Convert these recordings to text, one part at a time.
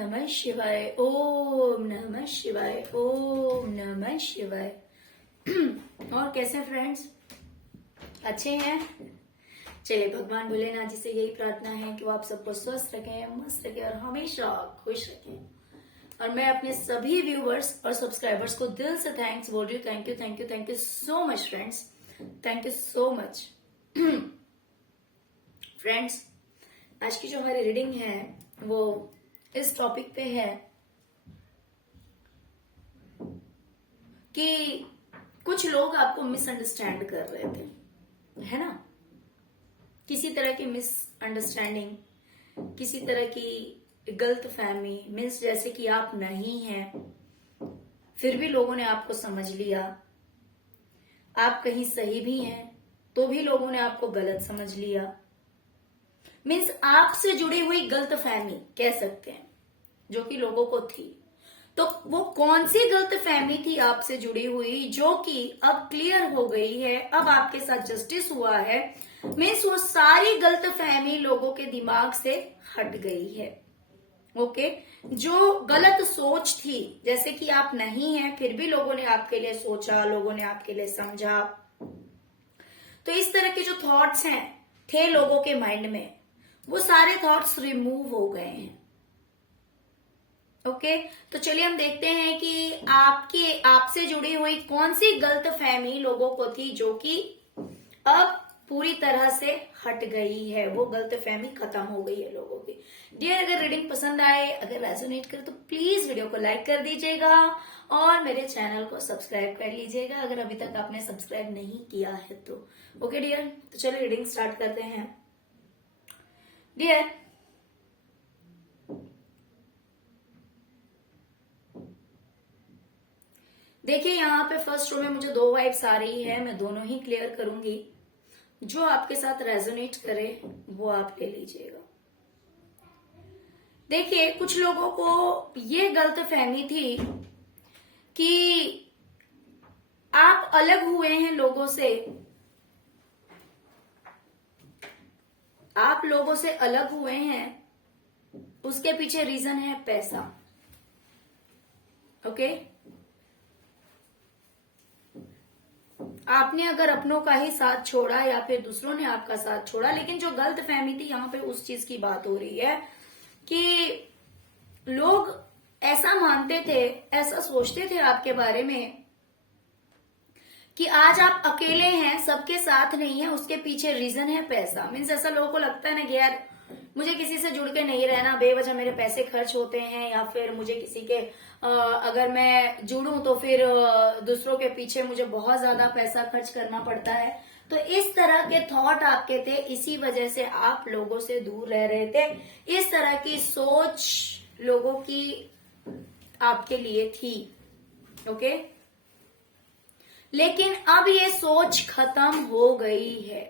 नमः शिवाय, ओम नमः शिवाय, ओम नमः शिवाय। और कैसे फ्रेंड्स, अच्छे हैं? चलिए, भगवान भोलेनाथ जी से यही प्रार्थना है कि वो आप सबको स्वस्थ रखें, मस्त रखें और हमेशा खुश रखें। और मैं अपने सभी व्यूवर्स और सब्सक्राइबर्स को दिल से थैंक्स बोल रही हूँ। Thank you, thank you, thank you so much friends, thank you so much. Friends, आज की जो हमारी रीडिंग है वो इस टॉपिक पे है कि कुछ लोग आपको मिसअंडरस्टैंड कर रहे थे, है ना? किसी तरह की मिसअंडरस्टैंडिंग, किसी तरह की गलत फहमी, मीन्स जैसे कि आप नहीं हैं, फिर भी लोगों ने आपको समझ लिया। आप कहीं सही भी हैं तो भी लोगों ने आपको गलत समझ लिया। मीन्स आपसे जुड़ी हुई गलत फहमी कह सकते हैं, जो कि लोगों को थी। तो वो कौन सी गलत फहमी थी आपसे जुड़ी हुई, जो कि अब क्लियर हो गई है, अब आपके साथ जस्टिस हुआ है। मीन्स वो सारी गलत फहमी लोगों के दिमाग से हट गई है। ओके, जो गलत सोच थी, जैसे कि आप नहीं हैं फिर भी लोगों ने आपके लिए सोचा, लोगों ने आपके लिए समझा, तो इस तरह के जो थॉट्स हैं थे लोगों के माइंड में, वो सारे थॉट्स रिमूव हो गए हैं। ओके, तो चलिए हम देखते हैं कि आपसे जुड़ी हुई कौन सी गलत फहमी लोगों को थी, जो कि अब पूरी तरह से हट गई है। वो गलत फहमी खत्म हो गई है लोगों की। डियर, अगर रीडिंग पसंद आए, अगर रेजोनेट करे तो प्लीज वीडियो को लाइक कर दीजिएगा और मेरे चैनल को सब्सक्राइब कर लीजिएगा अगर अभी तक आपने सब्सक्राइब नहीं किया है तो। ओके डियर, तो चलिए रीडिंग स्टार्ट करते हैं। डियर, देखिए यहाँ पे फर्स्ट रो में मुझे दो वाइब्स आ रही है, मैं दोनों ही क्लियर करूंगी। जो आपके साथ रेजोनेट करे वो आप ले लीजिएगा। देखिए, कुछ लोगों को ये गलत फहमी थी कि आप अलग हुए हैं लोगों से, आप लोगों से अलग हुए हैं, उसके पीछे रीजन है पैसा। ओके, आपने अगर अपनों का ही साथ छोड़ा या फिर दूसरों ने आपका साथ छोड़ा, लेकिन जो गलत फहमी थी यहाँ पे उस चीज की बात हो रही है कि लोग ऐसा मानते थे, ऐसा सोचते थे आपके बारे में कि आज आप अकेले हैं, सबके साथ नहीं है, उसके पीछे रीजन है पैसा। मीन्स ऐसा लोगों को लगता है ना कि यार मुझे किसी से जुड़ के नहीं रहना, बेवजह मेरे पैसे खर्च होते हैं, या फिर मुझे किसी के अगर मैं जुड़ूं तो फिर दूसरों के पीछे मुझे बहुत ज्यादा पैसा खर्च करना पड़ता है। तो इस तरह के थॉट आपके थे, इसी वजह से आप लोगों से दूर रह रहे थे। इस तरह की सोच लोगों की आपके लिए थी। ओके, लेकिन अब ये सोच खत्म हो गई है।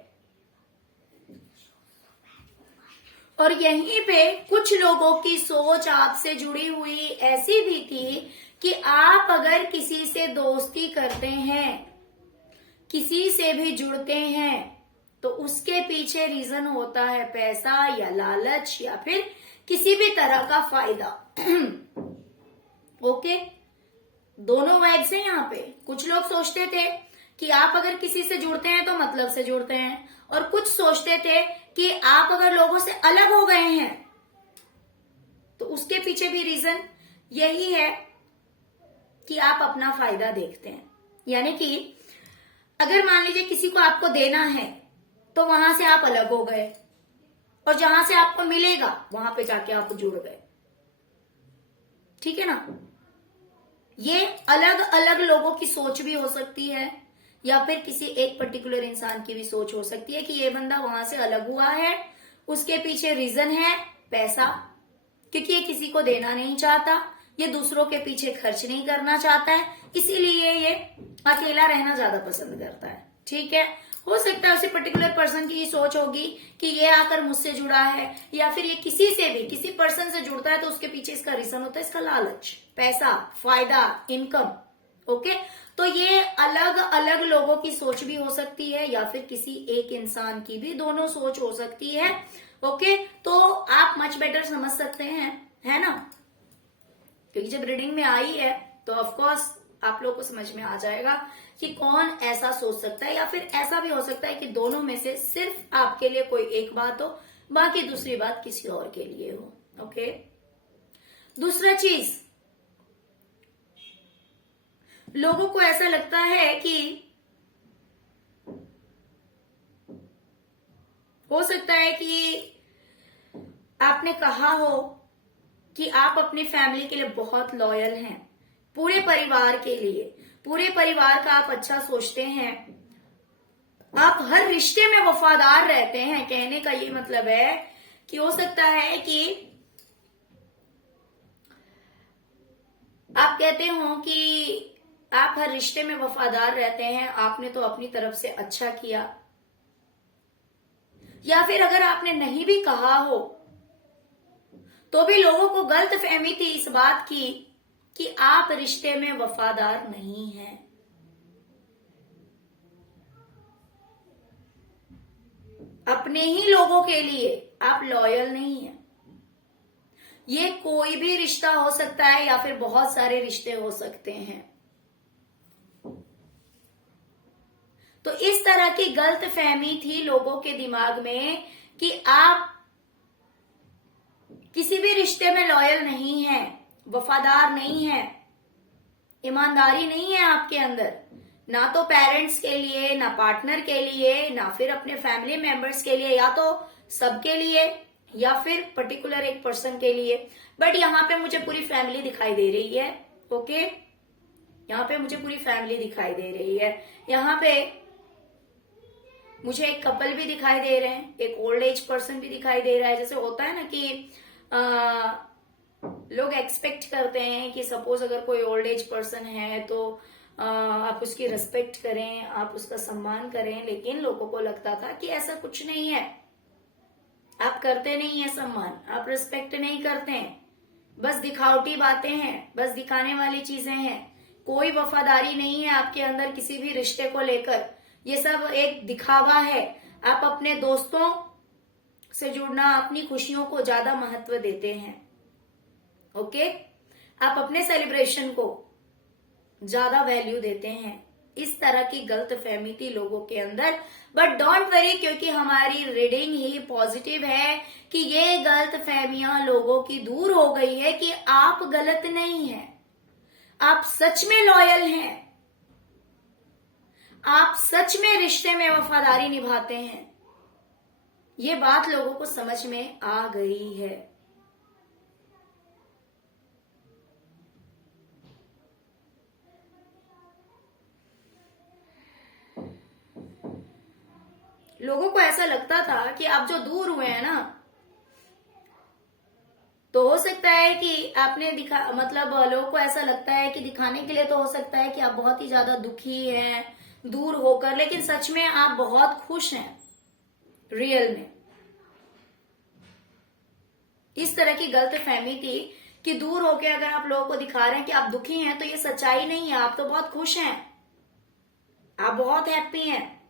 और यहीं पे कुछ लोगों की सोच आपसे जुड़ी हुई ऐसी भी थी कि आप अगर किसी से दोस्ती करते हैं, किसी से भी जुड़ते हैं, तो उसके पीछे रीजन होता है पैसा या लालच या फिर किसी भी तरह का फायदा। ओके, दोनों वाइब्स हैं यहाँ पे। कुछ लोग सोचते थे कि आप अगर किसी से जुड़ते हैं तो मतलब से जुड़ते हैं, और कुछ सोचते थे कि आप अगर लोगों से अलग हो गए हैं तो उसके पीछे भी रीजन यही है कि आप अपना फायदा देखते हैं। यानी कि अगर मान लीजिए किसी को आपको देना है तो वहां से आप अलग हो गए, और जहां से आपको मिलेगा वहां पे जाके आप जुड़ गए। ठीक है ना? ये अलग अलग लोगों की सोच भी हो सकती है, या फिर किसी एक पर्टिकुलर इंसान की भी सोच हो सकती है कि ये बंदा वहां से अलग हुआ है, उसके पीछे रीजन है पैसा, क्योंकि ये किसी को देना नहीं चाहता, ये दूसरों के पीछे खर्च नहीं करना चाहता है, इसीलिए ये अकेला रहना ज्यादा पसंद करता है। ठीक है, हो सकता है उसी पर्टिकुलर पर्सन की सोच होगी कि ये आकर मुझसे जुड़ा है, या फिर ये किसी से भी किसी पर्सन से जुड़ता है तो उसके पीछे इसका रीजन होता है इसका लालच, पैसा, फायदा, इनकम। ओके, तो ये अलग अलग लोगों की सोच भी हो सकती है, या फिर किसी एक इंसान की भी दोनों सोच हो सकती है। ओके, तो आप मच बेटर समझ सकते हैं, है ना? क्योंकि जब रीडिंग में आई है तो ऑफ कोर्स आप लोग को समझ में आ जाएगा कि कौन ऐसा सोच सकता है, या फिर ऐसा भी हो सकता है कि दोनों में से सिर्फ आपके लिए कोई एक बात हो, बाकी दूसरी बात किसी और के लिए हो। ओके। दूसरा चीज, लोगों को ऐसा लगता है कि हो सकता है कि आपने कहा हो कि आप अपनी फैमिली के लिए बहुत लॉयल हैं, पूरे परिवार के लिए, पूरे परिवार का आप अच्छा सोचते हैं, आप हर रिश्ते में वफादार रहते हैं। कहने का ये मतलब है कि हो सकता है कि आप कहते हो कि आप हर रिश्ते में वफादार रहते हैं, आपने तो अपनी तरफ से अच्छा किया। या फिर अगर आपने नहीं भी कहा हो तो भी लोगों को गलत फहमी थी इस बात की कि आप रिश्ते में वफादार नहीं हैं। अपने ही लोगों के लिए आप लॉयल नहीं हैं। ये कोई भी रिश्ता हो सकता है या फिर बहुत सारे रिश्ते हो सकते हैं। तो इस तरह की गलत फहमी थी लोगों के दिमाग में कि आप किसी भी रिश्ते में लॉयल नहीं हैं, वफादार नहीं हैं, ईमानदारी नहीं है आपके अंदर, ना तो पेरेंट्स के लिए, ना पार्टनर के लिए, ना फिर अपने फैमिली मेंबर्स के लिए, या तो सबके लिए या फिर पर्टिकुलर एक पर्सन के लिए। बट यहाँ पे मुझे पूरी फैमिली दिखाई दे रही है। ओके, यहाँ पे मुझे पूरी फैमिली दिखाई दे रही है। यहाँ पे मुझे एक कपल भी दिखाई दे रहे हैं, एक ओल्ड एज पर्सन भी दिखाई दे रहा है। जैसे होता है ना कि लोग एक्सपेक्ट करते हैं कि सपोज अगर कोई ओल्ड एज पर्सन है तो आप उसकी रिस्पेक्ट करें, आप उसका सम्मान करें, लेकिन लोगों को लगता था कि ऐसा कुछ नहीं है, आप करते नहीं है सम्मान, आप रिस्पेक्ट नहीं करते हैं, बस दिखावटी बातें हैं, बस दिखाने वाली चीजें हैं, कोई वफादारी नहीं है आपके अंदर किसी भी रिश्ते को लेकर, ये सब एक दिखावा है। आप अपने दोस्तों से जुड़ना, अपनी खुशियों को ज्यादा महत्व देते हैं। ओके, आप अपने सेलिब्रेशन को ज्यादा वैल्यू देते हैं। इस तरह की गलत फहमी थी लोगों के अंदर। बट डोंट वरी, क्योंकि हमारी रीडिंग ही पॉजिटिव है कि ये गलत फहमियां लोगों की दूर हो गई है कि आप गलत नहीं हैं, आप सच में लॉयल हैं, आप सच में रिश्ते में वफादारी निभाते हैं। ये बात लोगों को समझ में आ गई है। लोगों को ऐसा लगता था कि आप जो दूर हुए हैं ना, तो हो सकता है कि आपने मतलब लोगों को ऐसा लगता है कि दिखाने के लिए तो हो सकता है कि आप बहुत ही ज्यादा दुखी हैं दूर होकर, लेकिन सच में आप बहुत खुश हैं रियल में। इस तरह की गलत फहमी थी कि दूर होकर अगर आप लोगों को दिखा रहे हैं कि आप दुखी हैं तो ये सच्चाई नहीं है, आप तो बहुत खुश हैं, आप बहुत हैप्पी हैं।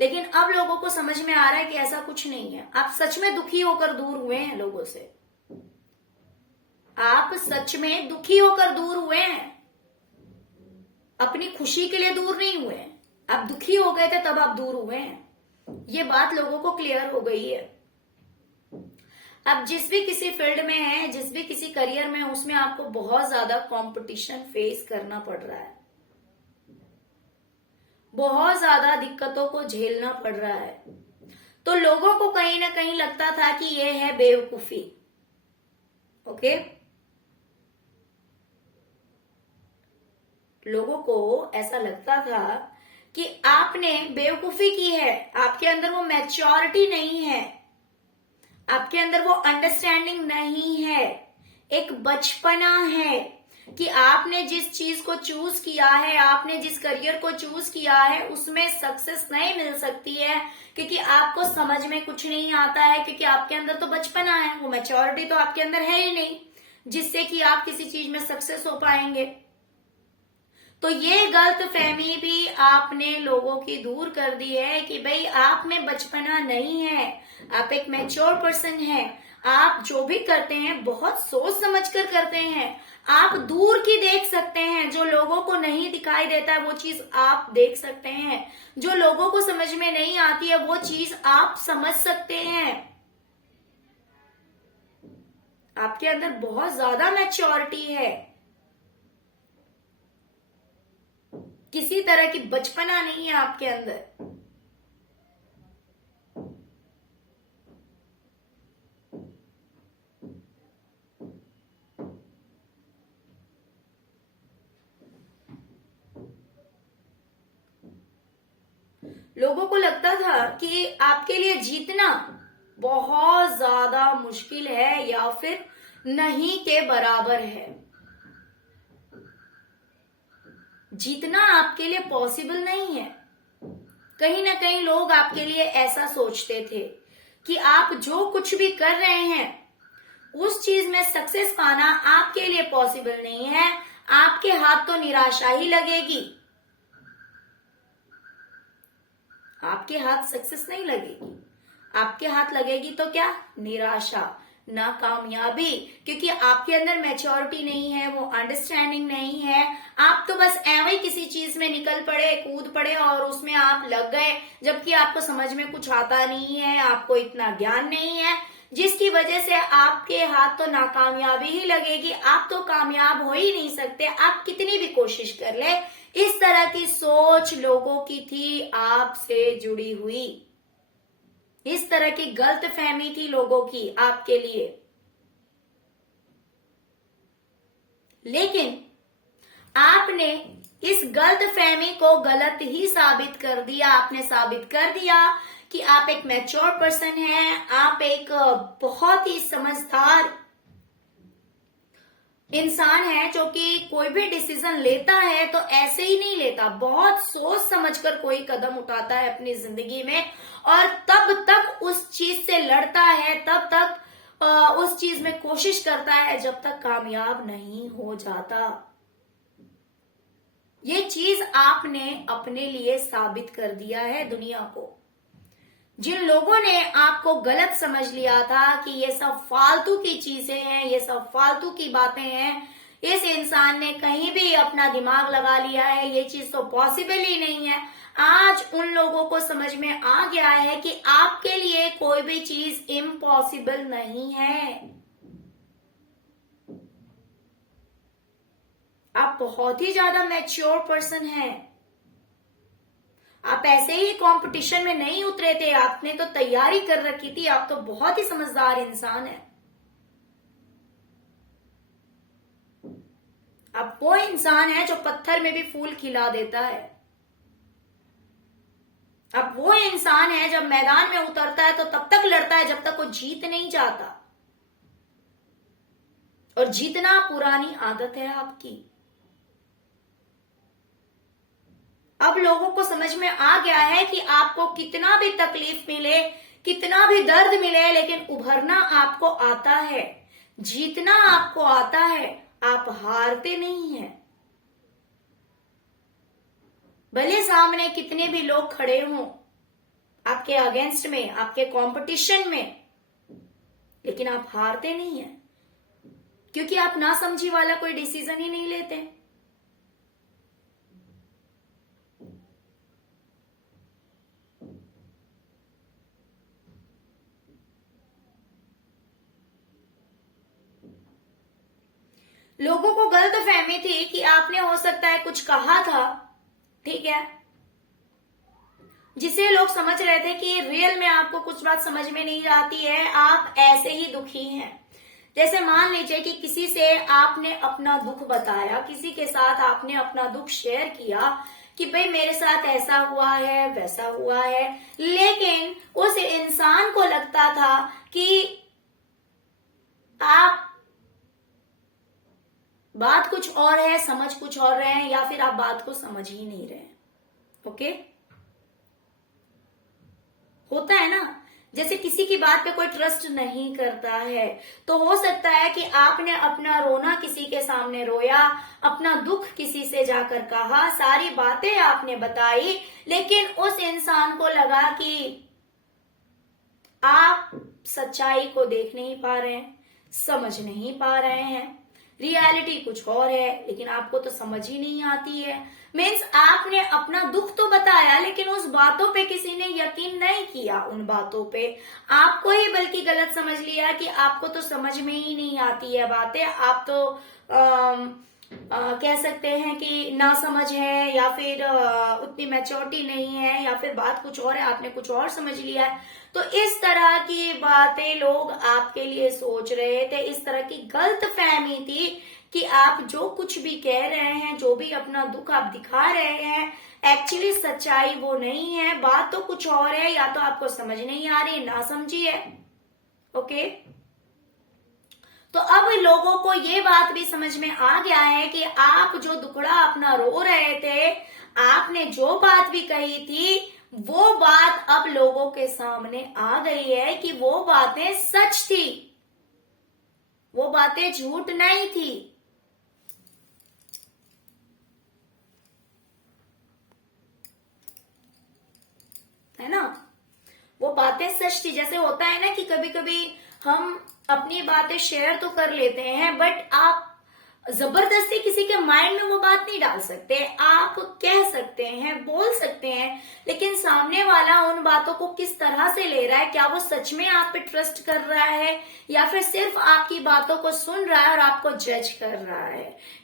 लेकिन अब लोगों को समझ में आ रहा है कि ऐसा कुछ नहीं है, आप सच में दुखी होकर दूर हुए हैं लोगों से, आप सच में दुखी होकर दूर हुए हैं, अपनी खुशी के लिए दूर नहीं हुए हैं, आप दुखी हो गए थे तब आप दूर हुए हैं। ये बात लोगों को क्लियर हो गई है। अब जिस भी किसी फील्ड में है, जिस भी किसी करियर में है, उसमें आपको बहुत ज्यादा कंपटीशन फेस करना पड़ रहा है, बहुत ज्यादा दिक्कतों को झेलना पड़ रहा है। तो लोगों को कहीं ना कहीं लगता था कि ये है बेवकूफी। ओके, लोगों को ऐसा लगता था कि आपने बेवकूफी की है, आपके अंदर वो मैच्योरिटी नहीं है, आपके अंदर वो अंडरस्टैंडिंग नहीं है, एक बचपना है कि आपने जिस चीज को चूज किया है, आपने जिस करियर को चूज किया है, उसमें सक्सेस नहीं मिल सकती है क्योंकि आपको समझ में कुछ नहीं आता है, क्योंकि आपके अंदर तो बचपना है, वो मैच्योरिटी तो आपके अंदर है ही नहीं जिससे कि आप किसी चीज में सक्सेस हो पाएंगे। तो ये गलत फहमी भी आपने लोगों की दूर कर दी है कि भाई आप में बचपना नहीं है, आप एक मैच्योर पर्सन हैं, आप जो भी करते हैं बहुत सोच समझ कर करते हैं, आप दूर की देख सकते हैं, जो लोगों को नहीं दिखाई देता है वो चीज आप देख सकते हैं, जो लोगों को समझ में नहीं आती है वो चीज आप समझ सकते हैं। आपके अंदर बहुत ज्यादा मैच्योरिटी है, किसी तरह की बचपना नहीं है आपके अंदर। लोगों को लगता था कि आपके लिए जीतना बहुत ज्यादा मुश्किल है या फिर नहीं के बराबर है। जीतना आपके लिए पॉसिबल नहीं है। कहीं ना कहीं लोग आपके लिए ऐसा सोचते थे कि आप जो कुछ भी कर रहे हैं उस चीज में सक्सेस पाना आपके लिए पॉसिबल नहीं है, आपके हाथ तो निराशा ही लगेगी, आपके हाथ सक्सेस नहीं लगेगी, आपके हाथ लगेगी तो क्या, निराशा, नाकामयाबी, क्योंकि आपके अंदर मैच्योरिटी नहीं है, वो अंडरस्टैंडिंग नहीं है। आप तो बस ऐवे ही किसी चीज में निकल पड़े, कूद पड़े और उसमें आप लग गए, जबकि आपको समझ में कुछ आता नहीं है, आपको इतना ज्ञान नहीं है, जिसकी वजह से आपके हाथ तो नाकामयाबी ही लगेगी, आप तो कामयाब हो ही नहीं सकते, आप कितनी भी कोशिश कर ले। इस तरह की सोच लोगों की थी आपसे जुड़ी हुई, इस तरह की गलत फहमी थी लोगों की आपके लिए। लेकिन आपने इस गलत फहमी को गलत ही साबित कर दिया। आपने साबित कर दिया कि आप एक मैच्योर पर्सन हैं, आप एक बहुत ही समझदार इंसान है, जो कि कोई भी डिसीजन लेता है तो ऐसे ही नहीं लेता, बहुत सोच समझकर कोई कदम उठाता है अपनी जिंदगी में, और तब तक उस चीज से लड़ता है, तब तक उस चीज में कोशिश करता है जब तक कामयाब नहीं हो जाता। ये चीज आपने अपने लिए साबित कर दिया है दुनिया को। जिन लोगों ने आपको गलत समझ लिया था कि ये सब फालतू की चीजें हैं, ये सब फालतू की बातें हैं, इस इंसान ने कहीं भी अपना दिमाग लगा लिया है, ये चीज तो पॉसिबल ही नहीं है, आज उन लोगों को समझ में आ गया है कि आपके लिए कोई भी चीज इम्पॉसिबल नहीं है। आप बहुत ही ज्यादा मैच्योर पर्सन हैं। आप ऐसे ही कंपटीशन में नहीं उतरे थे, आपने तो तैयारी कर रखी थी, आप तो बहुत ही समझदार इंसान हैं। आप वो इंसान है जो पत्थर में भी फूल खिला देता है। अब वो इंसान है जब मैदान में उतरता है तो तब तक लड़ता है जब तक वो जीत नहीं जाता, और जीतना पुरानी आदत है आपकी। अब लोगों को समझ में आ गया है कि आपको कितना भी तकलीफ मिले, कितना भी दर्द मिले, लेकिन उभरना आपको आता है, जीतना आपको आता है, आप हारते नहीं हैं। भले सामने कितने भी लोग खड़े हों आपके अगेंस्ट में, आपके कंपटीशन में, लेकिन आप हारते नहीं हैं, क्योंकि आप ना समझी वाला कोई डिसीजन ही नहीं लेते। लोगों को गलत फहमी थी कि आपने हो सकता है कुछ कहा था, ठीक है, जिसे लोग समझ रहे थे कि रियल में आपको कुछ बात समझ में नहीं आती है, आप ऐसे ही दुखी हैं। जैसे मान लीजिए कि किसी से आपने अपना दुख बताया, किसी के साथ आपने अपना दुख शेयर किया कि भाई मेरे साथ ऐसा हुआ है, वैसा हुआ है, लेकिन उस इंसान को लगता था कि आप बात कुछ और है, समझ कुछ और रहे हैं, या फिर आप बात को समझ ही नहीं रहे हैं। ओके, होता है ना, जैसे किसी की बात पे कोई ट्रस्ट नहीं करता है। तो हो सकता है कि आपने अपना रोना किसी के सामने रोया, अपना दुख किसी से जाकर कहा, सारी बातें आपने बताई, लेकिन उस इंसान को लगा कि आप सच्चाई को देख नहीं पा रहे हैं, समझ नहीं पा रहे हैं, रियलिटी कुछ और है, लेकिन आपको तो समझ ही नहीं आती है। मीन्स आपने अपना दुख तो बताया, लेकिन उस बातों पे किसी ने यकीन नहीं किया, उन बातों पे आपको ही बल्कि गलत समझ लिया कि आपको तो समझ में ही नहीं आती है बातें, आप तो कह सकते हैं कि ना समझ है, या फिर उतनी मैच्योरिटी नहीं है, या फिर बात कुछ और है, आपने कुछ और समझ लिया है। तो इस तरह की बातें लोग आपके लिए सोच रहे थे, इस तरह की गलत फहमी थी कि आप जो कुछ भी कह रहे हैं, जो भी अपना दुख आप दिखा रहे हैं, एक्चुअली सच्चाई वो नहीं है, बात तो कुछ और है, या तो आपको समझ नहीं आ रही, ना समझी है। ओके, तो अब लोगों को ये बात भी समझ में आ गया है कि आप जो दुखड़ा अपना रो रहे थे, आपने जो बात भी कही थी, वो बात अब लोगों के सामने आ गई है कि वो बातें सच थी, वो बातें झूठ नहीं थी। है ना, वो बातें सच थी। जैसे होता है ना कि कभी कभी हम अपनी बातें शेयर तो कर लेते हैं, बट आप जबरदस्ती किसी के माइंड में वो बात नहीं डाल सकते। आप कह सकते हैं, बोल सकते हैं, लेकिन सामने वाला उन बातों को किस तरह से ले रहा है, क्या वो सच में आप पे ट्रस्ट कर रहा है, या फिर सिर्फ आपकी बातों को सुन रहा है और आपको जज कर रहा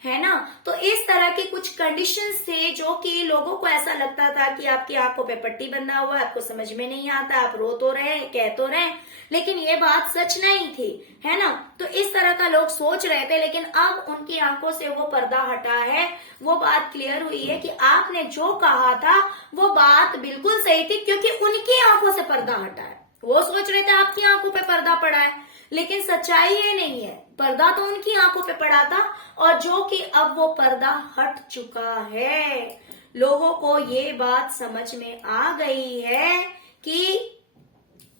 है ना। तो इस तरह की कुछ कंडीशंस थे जो कि लोगों को ऐसा लगता था कि आपकी आंखों पे पट्टी बंधा हुआ है, आपको समझ में नहीं आता, आप रो तो रहे, कह तो रहे, लेकिन ये बात सच नहीं थी, है ना। तो इस तरह का लोग सोच रहे थे, लेकिन अब उनकी आंखों से वो पर्दा हटा है, वो बात क्लियर हुई है कि आपने जो कहा था वो बात बिल्कुल सही थी, क्योंकि उनकी आंखों से पर्दा हटा है। वो सोच रहे थे आपकी आंखों पे पर्दा पड़ा है, लेकिन सच्चाई ये नहीं है, पर्दा तो उनकी आंखों पे पड़ा था, और जो कि अब वो पर्दा हट चुका है। लोगों को ये बात समझ में आ गई है कि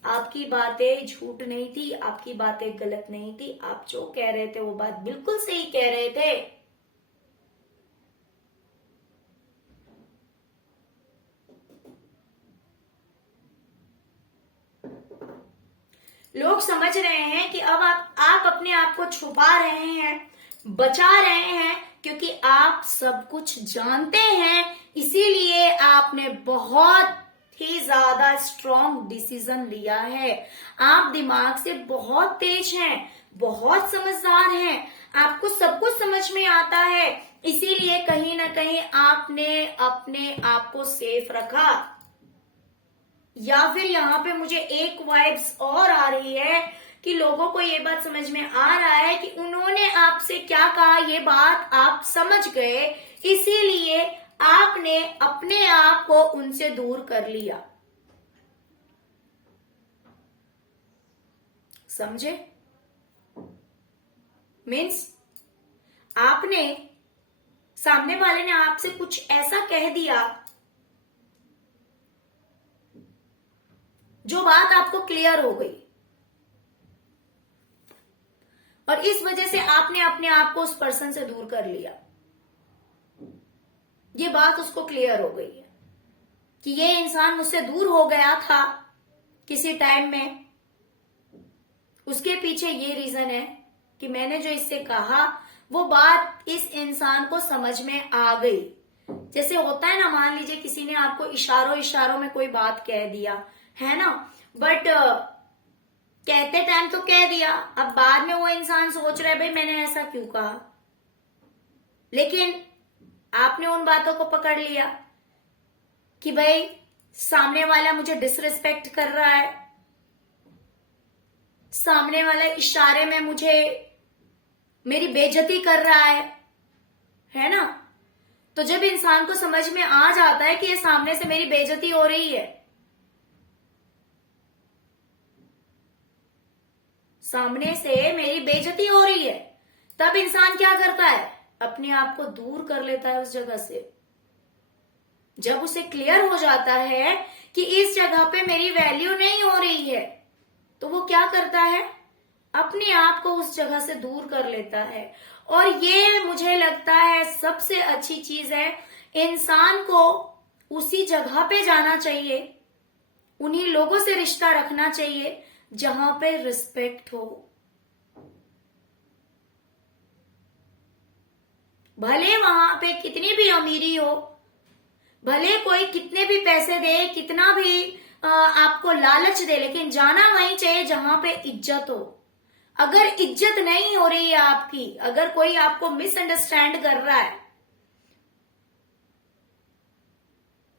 आपकी बातें झूठ नहीं थी, आपकी बातें गलत नहीं थी, आप जो कह रहे थे वो बात बिल्कुल सही कह रहे थे। लोग समझ रहे हैं कि अब आप अपने आप को छुपा रहे हैं, बचा रहे हैं, क्योंकि आप सब कुछ जानते हैं, इसीलिए आपने बहुत ही ज्यादा स्ट्रॉन्ग डिसीजन लिया है। आप दिमाग से बहुत तेज हैं, बहुत समझदार हैं, आपको सब कुछ समझ में आता है, इसीलिए कहीं ना कहीं आपने अपने आप को सेफ रखा। या फिर यहाँ पे मुझे एक वाइब्स और आ रही है कि लोगों को ये बात समझ में आ रहा है कि उन्होंने आपसे क्या कहा, ये बात आप समझ गए, इसीलिए आपने अपने आप को उनसे दूर कर लिया। समझे? मीन्स आपने, सामने वाले ने आपसे कुछ ऐसा कह दिया जो बात आपको क्लियर हो गई, और इस वजह से आपने अपने आप को उस पर्सन से दूर कर लिया। ये बात उसको क्लियर हो गई है कि ये इंसान मुझसे दूर हो गया था किसी टाइम में, उसके पीछे ये रीजन है कि मैंने जो इससे कहा वो बात इस इंसान को समझ में आ गई। जैसे होता है ना, मान लीजिए किसी ने आपको इशारों इशारों में कोई बात कह दिया, है ना, बट कहते टाइम तो कह दिया, अब बाद में वो इंसान सोच रहा है भाई मैंने ऐसा क्यों कहा, लेकिन आपने उन बातों को पकड़ लिया कि भाई सामने वाला मुझे डिसरिस्पेक्ट कर रहा है, सामने वाला इशारे में मुझे मेरी बेइज्जती कर रहा है ना। तो जब इंसान को समझ में आ जाता है कि ये सामने से मेरी बेइज्जती हो रही है, सामने से मेरी बेइज्जती हो रही है, तब इंसान क्या करता है, अपने आप को दूर कर लेता है उस जगह से। जब उसे क्लियर हो जाता है कि इस जगह पे मेरी वैल्यू नहीं हो रही है, तो वो क्या करता है, अपने आप को उस जगह से दूर कर लेता है। और ये मुझे लगता है सबसे अच्छी चीज है, इंसान को उसी जगह पे जाना चाहिए, उन्हीं लोगों से रिश्ता रखना चाहिए जहां पे रिस्पेक्ट हो। भले वहां पे कितनी भी अमीरी हो, भले कोई कितने भी पैसे दे, कितना भी आपको लालच दे, लेकिन जाना वहीं चाहिए जहां पे इज्जत हो। अगर इज्जत नहीं हो रही है आपकी, अगर कोई आपको मिसअंडरस्टैंड कर रहा है,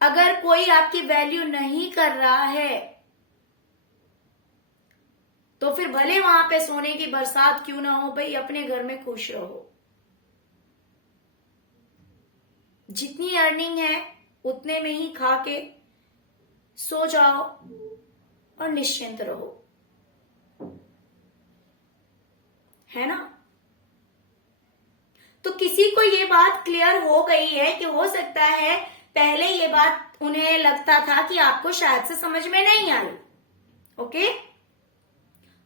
अगर कोई आपकी वैल्यू नहीं कर रहा है, तो फिर भले वहां पे सोने की बरसात क्यों ना हो, भाई अपने घर में खुश रहो। जितनी अर्निंग है उतने में ही खा के सो जाओ और निश्चिंत रहो, है ना। तो किसी को ये बात क्लियर हो गई है कि हो सकता है पहले ये बात उन्हें लगता था कि आपको शायद से समझ में नहीं आई, ओके।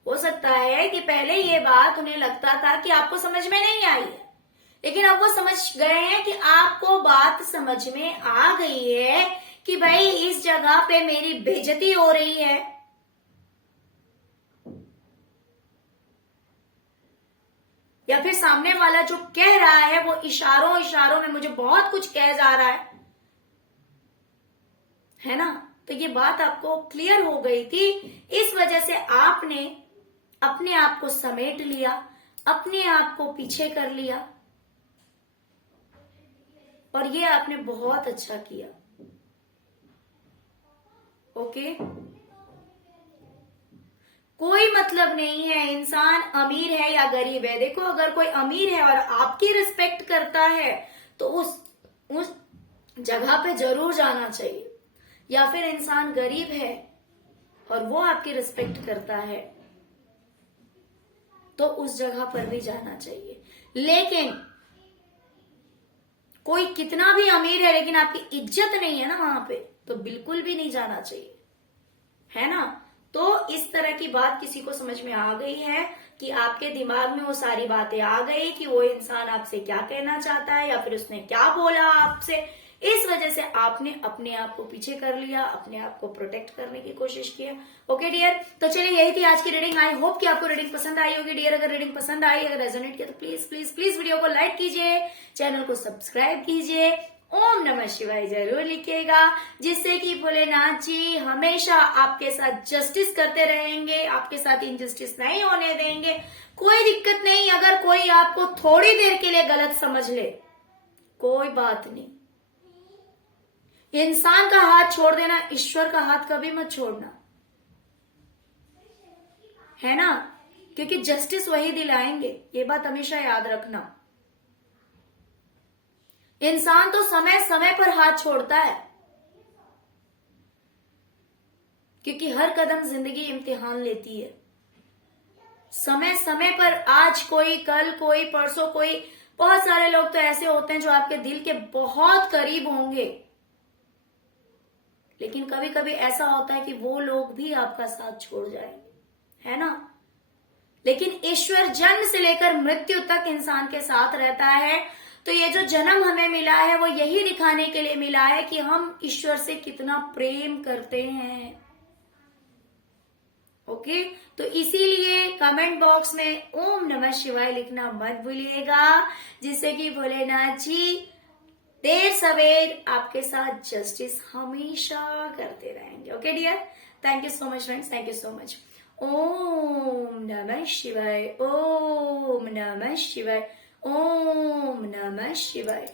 हो सकता है कि पहले ये बात उन्हें लगता था कि आपको समझ में नहीं आई है, लेकिन अब वो समझ गए हैं कि आपको बात समझ में आ गई है कि भाई इस जगह पे मेरी बेइज्जती हो रही है। या फिर सामने वाला जो कह रहा है वो इशारों इशारों में मुझे बहुत कुछ कह जा रहा है ना। तो ये बात आपको क्लियर हो गई थी, इस वजह से आपने अपने आप को समेट लिया, अपने आप को पीछे कर लिया, और ये आपने बहुत अच्छा किया, ओके। कोई मतलब नहीं है इंसान अमीर है या गरीब है। देखो, अगर कोई अमीर है और आपकी रिस्पेक्ट करता है तो उस जगह पे जरूर जाना चाहिए, या फिर इंसान गरीब है और वो आपकी रिस्पेक्ट करता है तो उस जगह पर भी जाना चाहिए। लेकिन कोई कितना भी अमीर है लेकिन आपकी इज्जत नहीं है ना वहां पे, तो बिल्कुल भी नहीं जाना चाहिए, है ना। तो इस तरह की बात किसी को समझ में आ गई है कि आपके दिमाग में वो सारी बातें आ गई कि वो इंसान आपसे क्या कहना चाहता है या फिर उसने क्या बोला आपसे। इस वजह से आपने अपने आप को पीछे कर लिया, अपने आप को प्रोटेक्ट करने की कोशिश किया, ओके डियर। तो चलिए, यही थी आज की रीडिंग। आई होप कि आपको रीडिंग पसंद आई होगी डियर। अगर रीडिंग पसंद आई, अगर रेजोनेट किया तो प्लीज प्लीज प्लीज वीडियो को लाइक कीजिए, चैनल को सब्सक्राइब कीजिए, ओम नमः शिवाय जरूर लिखिएगा, जिससे कि भोलेनाथ जी हमेशा आपके साथ जस्टिस करते रहेंगे, आपके साथ इंजस्टिस नहीं होने देंगे। कोई दिक्कत नहीं अगर कोई आपको थोड़ी देर के लिए गलत समझ ले, कोई बात नहीं। इंसान का हाथ छोड़ देना, ईश्वर का हाथ कभी मत छोड़ना, है ना, क्योंकि जस्टिस वही दिलाएंगे, ये बात हमेशा याद रखना। इंसान तो समय समय पर हाथ छोड़ता है, क्योंकि हर कदम जिंदगी इम्तिहान लेती है। समय समय पर आज कोई, कल कोई, परसों कोई। बहुत सारे लोग तो ऐसे होते हैं जो आपके दिल के बहुत करीब होंगे, लेकिन कभी कभी ऐसा होता है कि वो लोग भी आपका साथ छोड़ जाएंगे, है ना। लेकिन ईश्वर जन्म से लेकर मृत्यु तक इंसान के साथ रहता है। तो ये जो जन्म हमें मिला है वो यही दिखाने के लिए मिला है कि हम ईश्वर से कितना प्रेम करते हैं, ओके। तो इसीलिए कमेंट बॉक्स में ओम नमः शिवाय लिखना मत भूलिएगा, जिससे कि भोलेनाथ जी देर सवेर आपके साथ जस्टिस हमेशा करते रहेंगे, okay dear. Thank you so much friends, thank you so much. ओम नमः शिवाय, ओम नमः शिवाय, ओम नमः शिवाय।